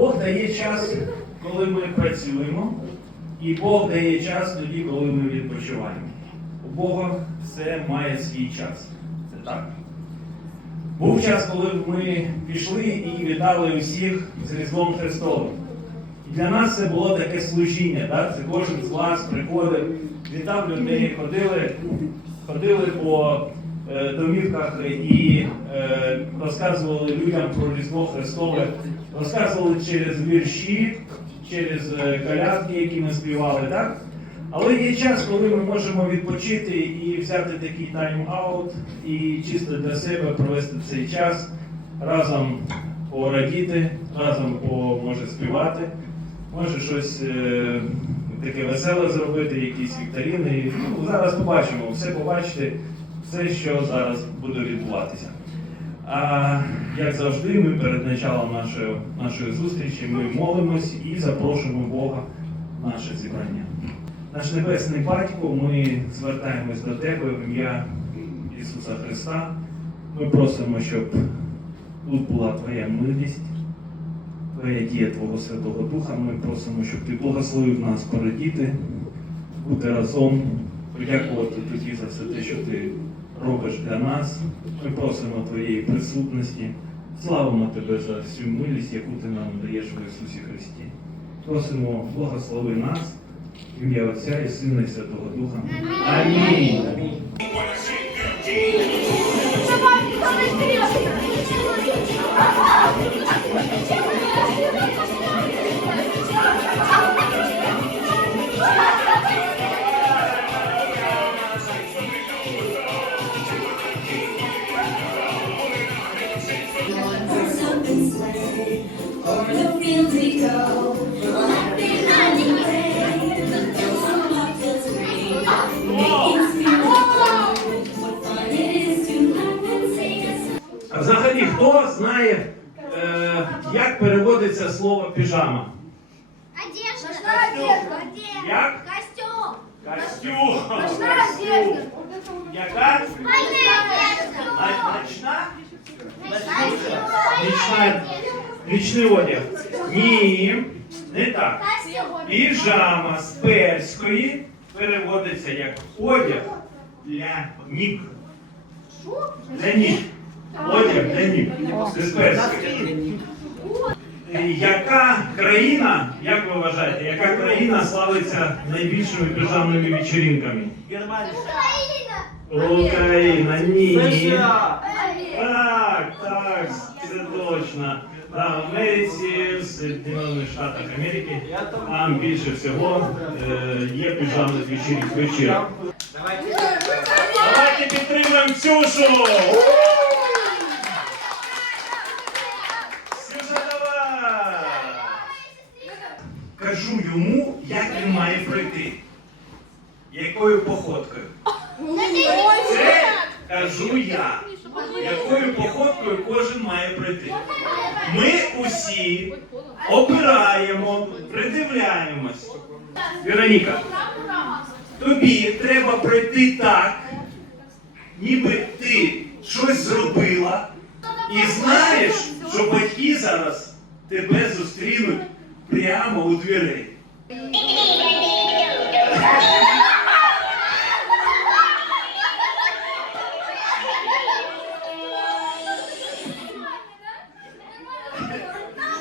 Бог дає час, коли ми працюємо, і Бог дає час тоді, коли ми відпочиваємо. У Бога все має свій час. Це так. Був час, коли ми пішли і вітали усіх з Різдвом Христовим. І для нас це було таке служіння. Так? Це кожен з вас приходив, вітав людей, ходили, ходили по е, домівках і е, розказували людям про Різдво Христове, розказували через вірші, через е, колядки, які ми співали. Так? Але є час, коли ми можемо відпочити і взяти такий тайм-аут і чисто для себе провести цей час, разом порадіти, разом по, може співати, може щось е, таке веселе зробити, якісь вікторини. Ну, зараз побачимо, все побачите, все, що зараз буде відбуватися. А як завжди, ми перед началом нашої, нашої зустрічі ми молимось і запрошуємо Бога в наше зібрання. Наш Небесний Батько, ми звертаємось до Тебе в ім'я Ісуса Христа. Ми просимо, щоб тут була Твоя милість, Твоя дія Твого Святого Духа. Ми просимо, щоб Ти благословив нас порадіти, бути разом, подякувати Тобі за все те, що Ти робиш для нас. Ми просимо Твоєї присутності. Славимо Тебе за всю милість, яку Ти нам даєш в Ісусі Христі. Просимо, благослови нас. Ім'я Отця і Сина і Святого Духа. Амінь. Знає, е, як переводиться слово піжама? Одежда. Як? Костюм. Костюм. Одежда. Яка? Ночна? Нічна. Нічний одяг. Ні, не так. Піжама з перської переводиться як одяг для ніг. Для ніг. Одяг для ніг. Е, Яка країна, як ви вважаєте, яка країна славиться найбільшими піжамними вечірінками? Україна, ні. Так, так, це точно. Да, в Америці, в Сполучених Штатах Америки, там більше всього е, є піжамних вечірів. вечірок. Давайте підтримаємо Ксюшу! Ксюша, давай! Кажу йому, як він має пройти. Якою походкою? Це кажу я. Якою походкою кожен має пройти. Ми усі опираємо, придивляємось. Вероніка, тобі треба пройти так, ніби ти щось зробила, і знаєш, що батьки зараз тебе зустрінуть прямо у дверей.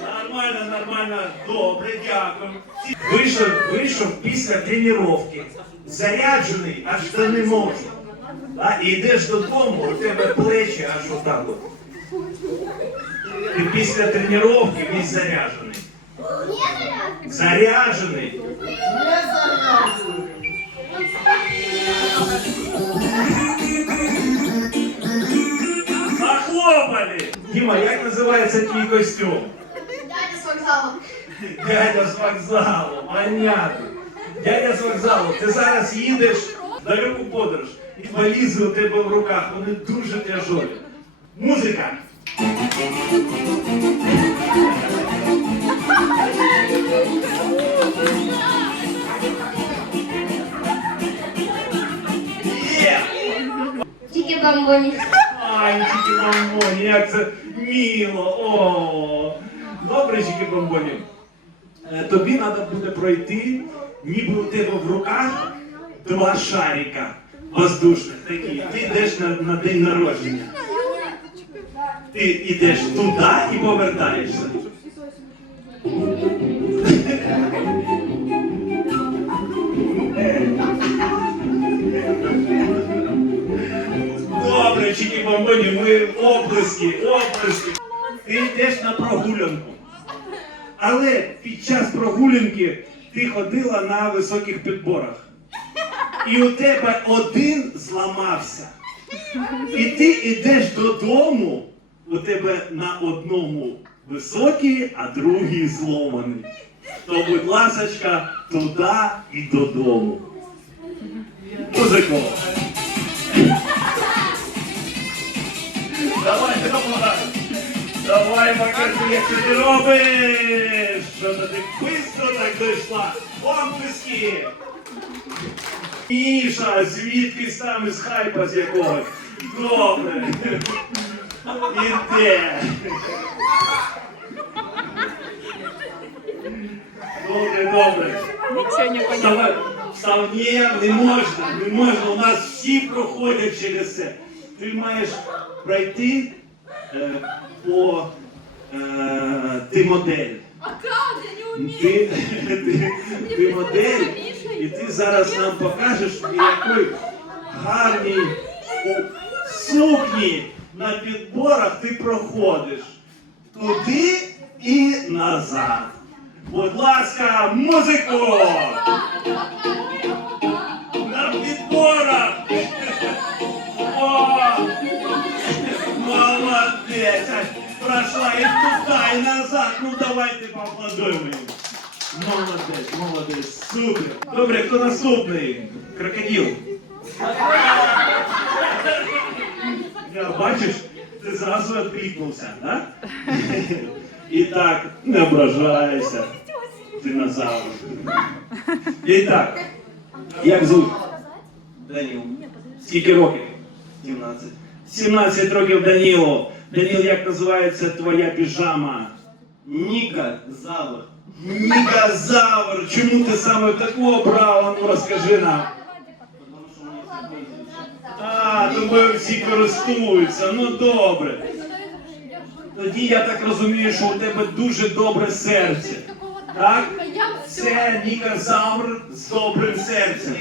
Нормально, нормально, добре, дякую. Вийшов, вийшов після тренування, заряджений, аж до не можу. А, і йдеш додому, у тебе плечі аж отак. от. Ти після тренування весь заряджений. Заряджений. Захлопали! Діма, як називається твій костюм? Дядя с вокзала. Дядя з вокзалу, понятно. Дядя з вокзалу, ти зараз їдеш в далеку подорож, і валізи у тебе в руках, вони дуже тяжолі. Музика. Тільки бомбоні. Ай, тільки мамоні, як це мило. О, добре. Чікі Бомбоні. Е, Тобі треба буде пройти, ніби у тебе в руках два шарика воздушних такі. Ти йдеш на, на день народження. Ти йдеш туди і повертаєшся. Добре, Чікі Бомбоні, ми оплески, оплески. Ти йдеш на прогулянку. Але під час прогулянки ти ходила на високих підборах. І у тебе один зламався. І ти йдеш додому, у тебе на одному високий, а другий зломаний. То, будь ласочка, туди і додому. Музико. Давай, давай. Давай, покажи, як ти робиш. Що ти швидко так дійшла. Оплески. Міша, звідки сам із хайпа з якогось? Добре. Іде. Добре, добре. Нічого не понятно. Встав, ні, не можна, не можна. У нас всі проходять через це. Ти маєш пройти е, по е, ти модель. А как? Я не умею. Ти, ти, ти модель, і ти зараз нам покажеш, в якій гарній у сукні на підборах ти проходиш. Туди і назад. Будь ласка, музику! На підборах! О! Молодець! Прошла і туди, і назад. Ну давайте поаплодуємо їм. Молодець, молодець, супер. Добре, хто наступний? Крокодил. Я, бачиш, ти зразу відкликнувся, да? І так, не ображайся. Динозавр. І так, як звуть? Даніл. Скільки років? 17. 17 років Даніло. Даніл, як називається твоя піжама? Ніка Завр. Ніка Завр. Чому ти саме таку обрала? Ну розкажи нам. А, тобою всі користуються. Ну добре. Тоді я так розумію, що у тебе дуже добре серце. Так? Це Нікозавр з добрим серцем.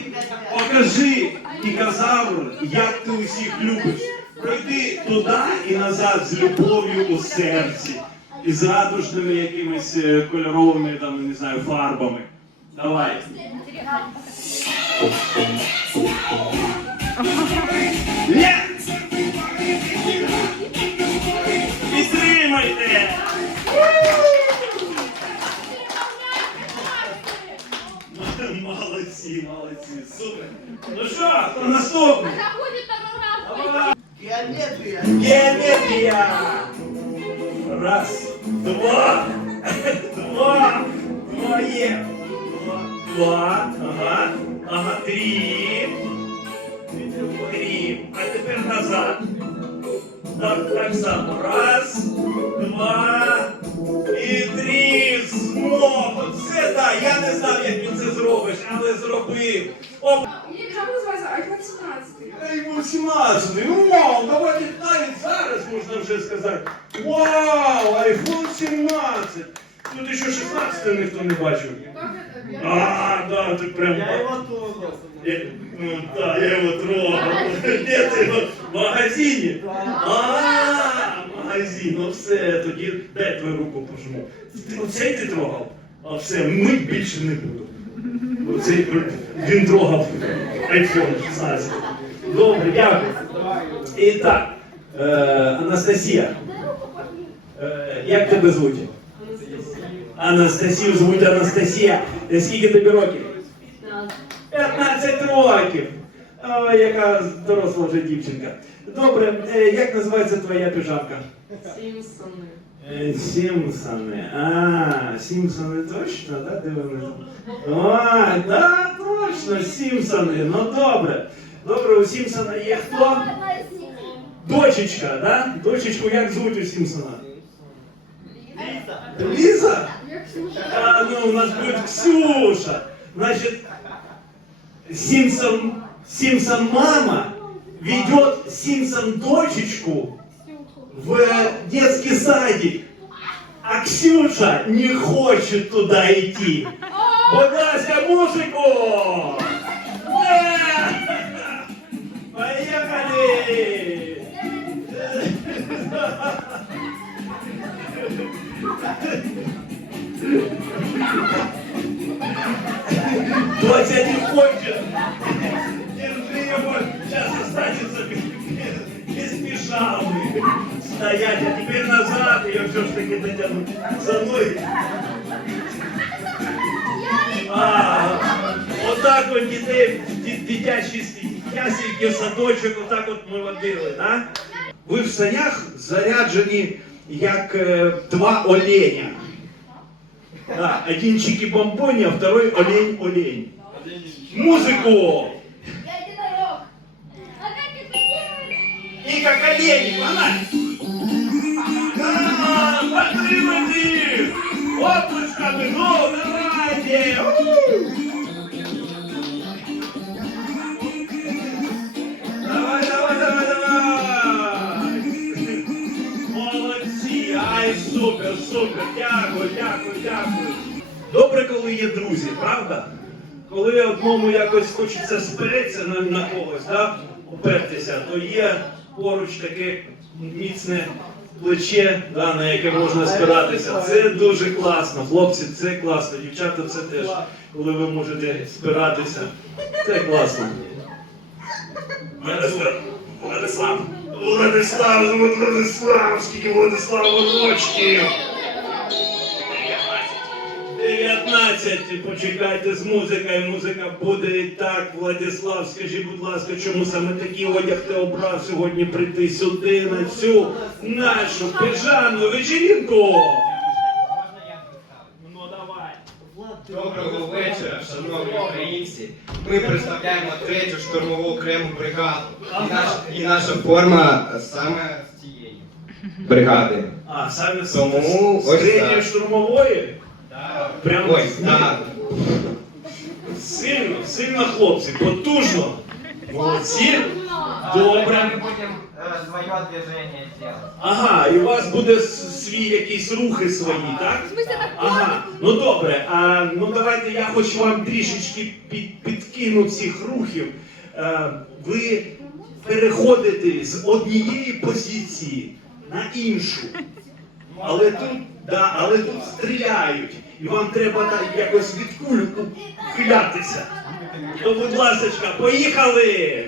Покажи, Нікозавр, як ти усіх любиш. Пройди туди і назад з любов'ю у серці. І з радужними якимись е, кольоровими там, не знаю, фарбами. Давай. Як називається iPhone 17? Ей, 18. Вау, давайте навіть зараз можна вже сказати. Вау, iPhone 17. Тут ще 16 ніхто не бачив. А, да, ти прям. Я его трогал. Я, ну, да, я его трогал. Де ти його? В магазині? А, магазин, ну все, тоді дай твою руку пожму. Ти оцей ти трогав? А все, ми більше не буду. Оцей він трогав iPhone 16. Добре, дякую. І так, е, Анастасія. Е, як тебе звуть? Анастасію звуть Анастасія. Скільки тобі років? 15 років. Ой, яка доросла вже дівчинка. Добре, е, як називається твоя піжамка? Сімпсони. Е, Сімпсони. А, Сімпсони точно, да? Де вони? А, да, точно, Сімпсони. Ну добре. Добре, у Сімпсона є хто? Дочечка, да? Дочечку як звуть у Сімпсона? Лиза. Лиза? А, ну, у нас будет Ксюша. Значит, Симпсон, Симпсон мама ведет Симпсон дочечку в детский садик. А Ксюша не хочет туда идти. Будь музыку! Поехали! Дося не хочет! Держи его, сейчас останется без, пижамы. Стоять, а теперь назад ее все-таки дотянуть за ноги. Отак от дітей дитячі ясельки, в садочок, отак от ми водили, да? Ви в санях заряджені як е, два оленя. Да, один чики-бомбони, а второй как это делать? И как олени, погнали! Да, подтримайте! Оплесками, ну, давайте! Давай, давай, давай, давай! Молодці! Ай, супер, супер! Добре, коли є друзі, правда? Коли одному якось хочеться спереться на, на когось, да? опертися, то є поруч таке міцне плече, да, на яке можна спиратися. Це дуже класно. Хлопці, це класно. Дівчата, це теж, коли ви можете спиратися. Це класно. Владислав, Владислав, Владислав, скільки Владислав, скільки Владиславу рочків? 19, почекайте з музикою, музика буде і так. Владислав, скажи, будь ласка, чому саме такий одяг ти обрав сьогодні прийти сюди на цю нашу пижамну вечірінку? Ну давай. Доброго вечора, шановні українці. Ми представляємо третю штурмову окрему бригаду. І, наш, і наша форма саме з цієї бригади. А, саме з Тому з ось третьої так. штурмової? Прямо Ось так. Сильно, сильно, хлопці, потужно. Молодці. Добре. Мы будем э, свое движение делать. Ага, і у вас буде с- свій якісь рухи свої, так? Ага, ну добре. А, ну давайте я хоч вам трішечки під, підкину цих рухів. Е, ви переходите з однієї позиції на іншу. Але тут, да, але тут стріляють. І вам треба так якось від куль ухилятися. То, будь ласка, поїхали!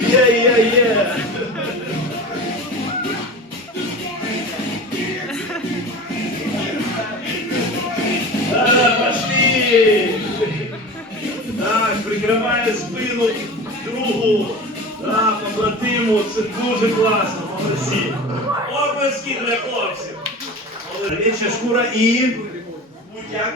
Є, є, є. Да, пошли. Прикриває спину другу. Да, побратиму, це дуже класно, молодці. Облески для хлопців. Овеча шкура і... Будь як?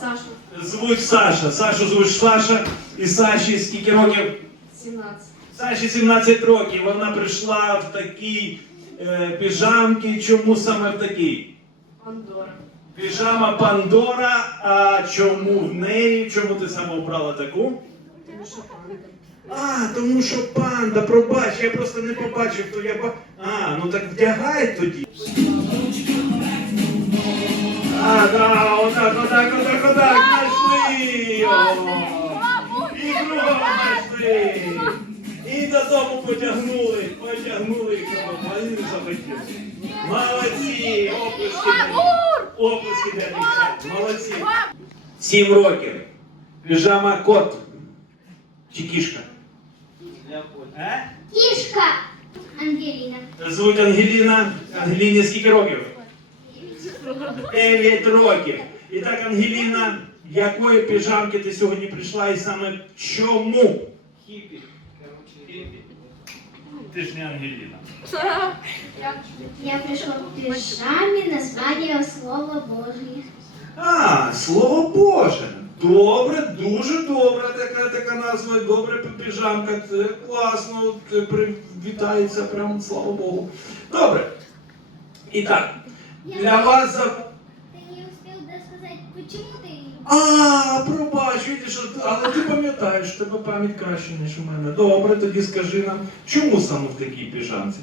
Саша, Звуть Саша. Сашу звуть Саша. І Саші скільки років? 17. Саші 17 років. Вона прийшла в такій е, піжамці. Чому саме в такій? Пандора. Піжама Пандора. А чому в неї? Чому ти саме обрала таку? А, тому що панда, пробач, я просто не побачив, то я ба. А, ну так вдягай тоді. А, да, отак, отак, отак, отак, знайшли його. І другого знайшли. І додому потягнули, потягнули їх додому, а він захотів. Молодці, оплески. Оплески для дівчат, молодці. Сім років. Піжама кот. Чи кішка? Е? Кішка. Ангеліна. Звуть Ангеліна. Ангеліні скільки років? Дев'ять років. І так, Ангеліна, якої піжамки ти сьогодні прийшла і саме чому? Хіпі. Ти ж не Ангеліна. Я прийшла в піжамі, названня Слово Боже. А, слово Боже. Добре, дуже добре, така, така назва, добре піжамка, це класно, це привітається, прям слава Богу. Добре. І так, для вас за. Ты не успел досказать, почему ты ее А, пробач, видиш, але ти пам'ятаєш, тебе пам'ять краще, ніж у мене. Добре, тоді скажи нам, чому саме в такій піжамці?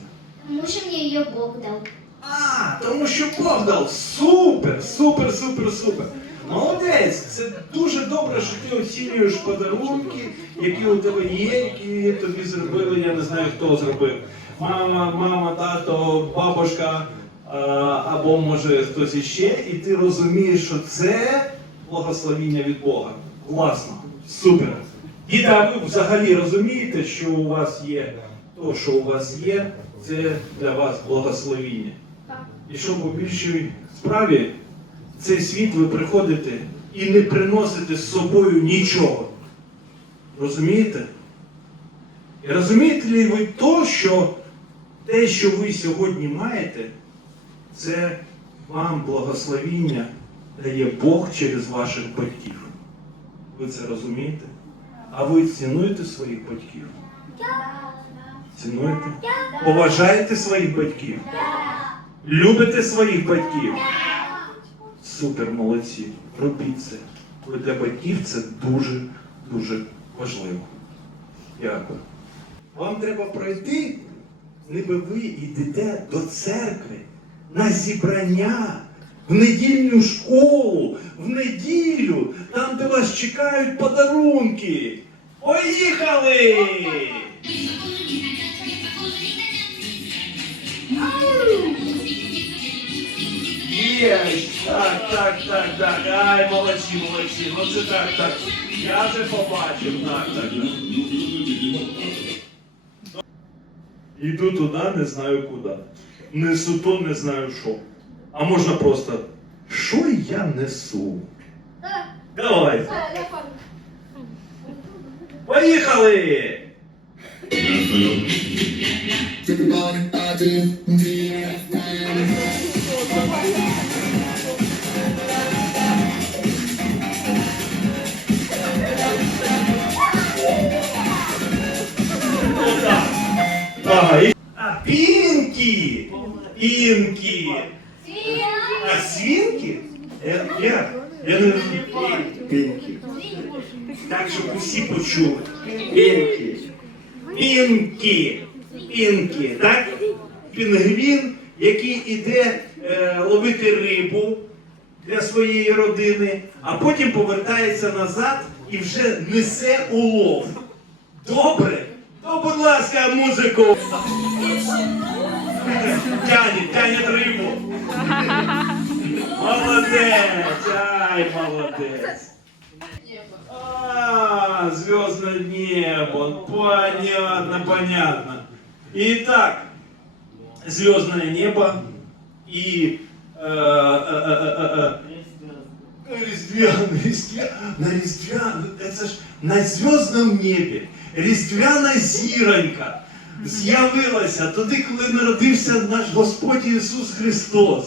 Потому что мне ее Бог дал. А, тому що Бог дав. Супер, супер, супер, супер. Молодець, це дуже добре, що ти оцінюєш подарунки, які у тебе є, які тобі зробили, я не знаю, хто зробив. Мама, мама, тато, бабушка, або може хтось іще, і ти розумієш, що це благословіння від Бога. Класно, супер. Діти, а ви взагалі розумієте, що у вас є, то, що у вас є, це для вас благословіння. І щоб у більшій справі цей світ ви приходите і не приносите з собою нічого. Розумієте? І розумієте ли ви то, що те, що ви сьогодні маєте, це вам благословіння дає Бог через ваших батьків. Ви це розумієте? А ви цінуєте своїх батьків? Цінуєте? Поважаєте своїх батьків? Любите своїх батьків? Супер, молодці. Робіть це. Бо для батьків це дуже, дуже важливо. Дякую. Вам треба пройти, ніби ви йдете до церкви на зібрання, в недільну школу, в неділю, там, де вас чекають подарунки. Поїхали! Є, так, так, так, так. Ай, молодці, молодці. Ну це так, так. Я вже побачив, так, так, так. Іду туди, не знаю куди. Несу то, не знаю що. А можна просто. Що я несу? Давай. я помню. Поїхали! Отак. Ага, і- А пінки! Пінки! А свинки? Е, Як? Я не Пінки. Так, щоб усі почули. Пінки. Пінки. Пінки, так? Пінгвін, який іде е, ловити рибу для своєї родини, а потім повертається назад і вже несе улов. Добре? То, будь ласка, музику. Тянет, тянет рибу. Молодець, ай, молодець. А, звездное небо, понятно, понятно. Итак, звездное небо и э, э, э, э, э, Різдвяна, різдвяна, на різдвяна, це ж на зв'язному небі, Різдвяна зіронька з'явилася тоді, коли народився наш Господь Ісус Христос.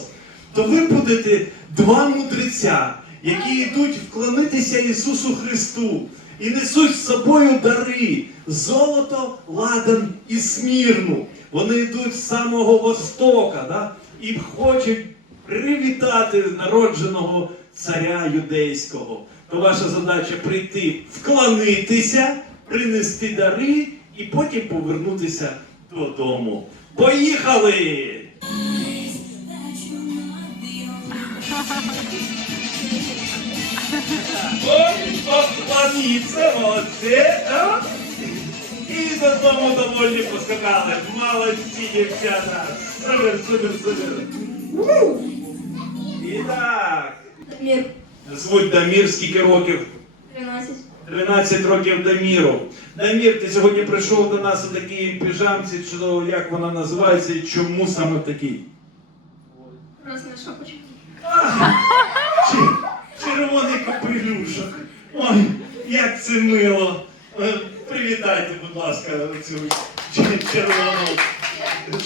То ви будете два мудреця, які йдуть вклонитися Ісусу Христу і несуть з собою дари золото, ладан і смірну. Вони йдуть з самого Востока да? і хочуть привітати народженого царя юдейського. То ваша задача прийти, вклонитися, принести дари і потім повернутися додому. Поїхали! Поклониться, молодце, а? І додому довольні поскакали. Молодці, дівчата. Супер, супер, супер. І так. Мир. Звуть Дамір, скільки років? 13. 13 років Даміру. Дамір, ти сьогодні прийшов до нас у такій піжамці, що як вона називається і чому саме такій? Красная шапочка. Червоний капелюшок. Ой, як це мило. Е, Привітайте, будь ласка, цю червону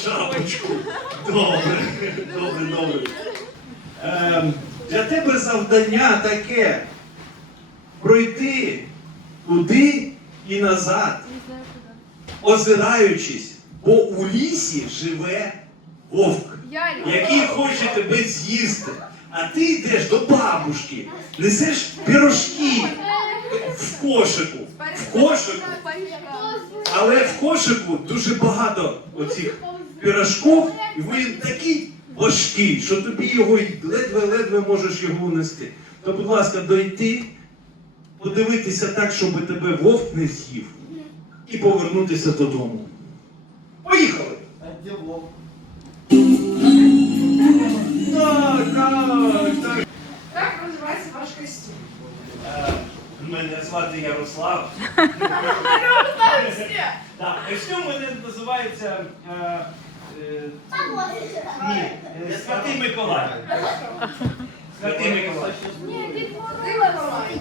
шапочку. Добре, добре, добре. Ем, для тебе завдання таке. Пройти туди і назад, озираючись, бо у лісі живе вовк, який хоче тебе з'їсти. А ти йдеш до бабушки, несеш пірожки в кошику. В кошику. Але в кошику дуже багато оцих пірожків, і він такий важкий, що тобі його ледве-ледве можеш його унести. То, будь ласка, дойти, подивитися так, щоб тебе вовк не з'їв, і повернутися додому. Поїхали! Так, так, так. Как называется ваш костюм? Е, Мене звати Ярослав. Так, костюм мене називається е, е, ні, е, Святий Миколай. Святий Миколай. Ты Николай.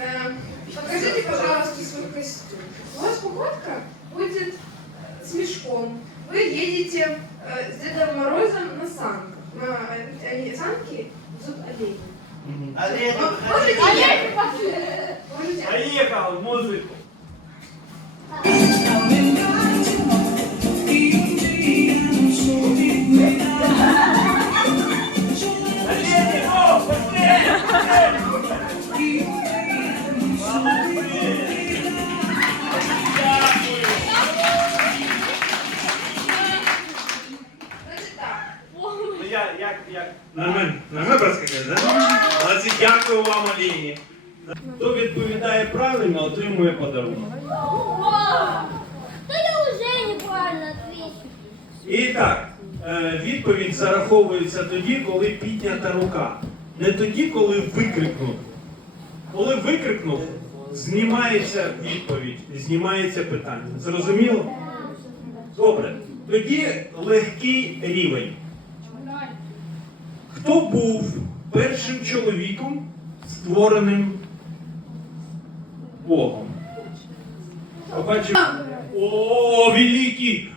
Эм, Покажите, пожалуйста, свой костюм. У вас походка будет с мешком. Вы едете э, с Дедом Морозом на санках. На э, они, санки везут оленей. Можете ехать? Можете Поїхали, музику. Олені, Молодці, дякую вам, Олені. Хто відповідає правильно, отримує подарунок. Да я уже неправильно ответил. І так, е, відповідь зараховується тоді, коли піднята рука. Не тоді, коли викрикнув. Коли викрикнув, знімається відповідь, знімається питання. Зрозуміло? Добре. Тоді легкий рівень. Хто був першим чоловіком, створеним Богом? Побачив. О, великий!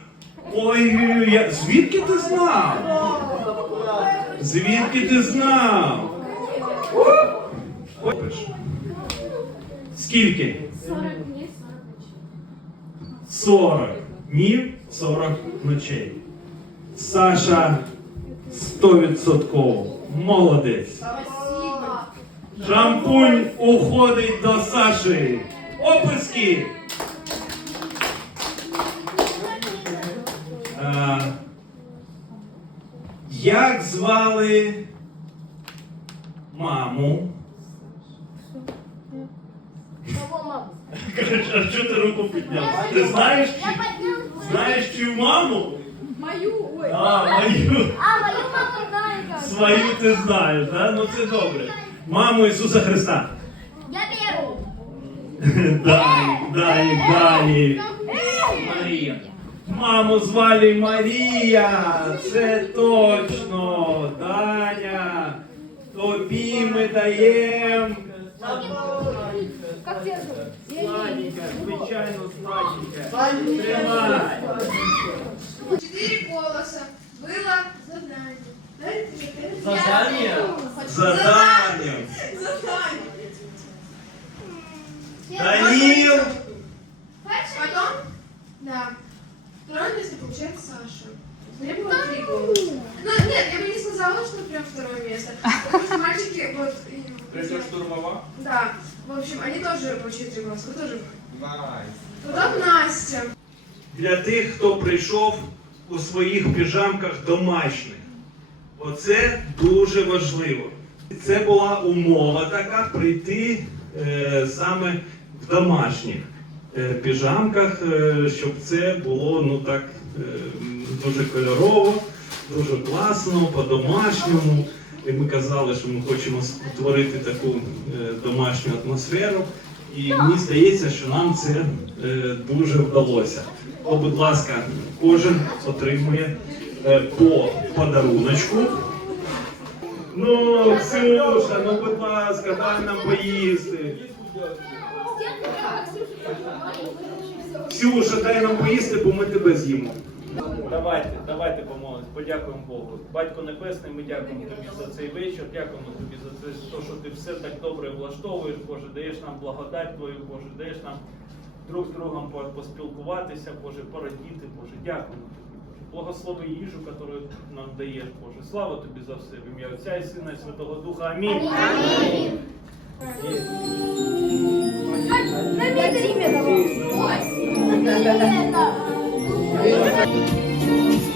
Ой, я... звідки ти знав? Звідки ти знав? Скільки? 40 днів, 40 ночей. Саша 100% молодець. Шампунь уходить до Саші. Описки! Е, Як звали маму? Короче, а що ти руку підняв? Ти знаєш, знаєш чию маму? Мою, ой. А, мою. А, мою маму знаю как. Свою ти знаєш, да? Ну це добре. Маму Ісуса Христа. Я беру. Дані, Дані, Дані. Марія. Маму звали Марія. Це точно. Даня. Тобі ми даємо. Как тебя зовут? Сладенька, звичайно, сладенька. Тримай. Четыре голоса. Было задание. Задание? Задання. Задание. Даніл. Потом, да, второе место получает Саша. Меня было три голоса. Ну, нет, я бы не сказала, что прям второе место. Потому что мальчики, вот, Третя штурмова? да, в общем, они тоже получили три голоса. Вы тоже. Настя. Для тих, хто прийшов у своїх піжамках домашніх. Оце дуже важливо. Це була умова така прийти е, саме в домашніх е, піжамках, е, щоб це було ну так е, дуже кольорово, дуже класно, по-домашньому. І ми казали, що ми хочемо створити таку е, домашню атмосферу. І мені здається, що нам це е, дуже вдалося. То, будь ласка, кожен отримує е, по подаруночку. Ну, Ксюша, ну будь ласка, дай нам поїсти. Ксюша, дай нам поїсти, бо ми тебе з'їмо. Давайте, давайте помолимось, подякуємо Богу. Батько Небесний, ми дякуємо тобі за цей вечір, дякуємо тобі за це, те, що ти все так добре влаштовуєш, Боже, даєш нам благодать Твою, Боже, даєш нам друг з другом поспілкуватися, Боже, порадіти, Боже, дякуємо тобі, Боже. Благослови їжу, яку нам даєш, Боже. Слава тобі за все. В ім'я Отця і Сина і Святого Духа. Амінь. Мій Ось.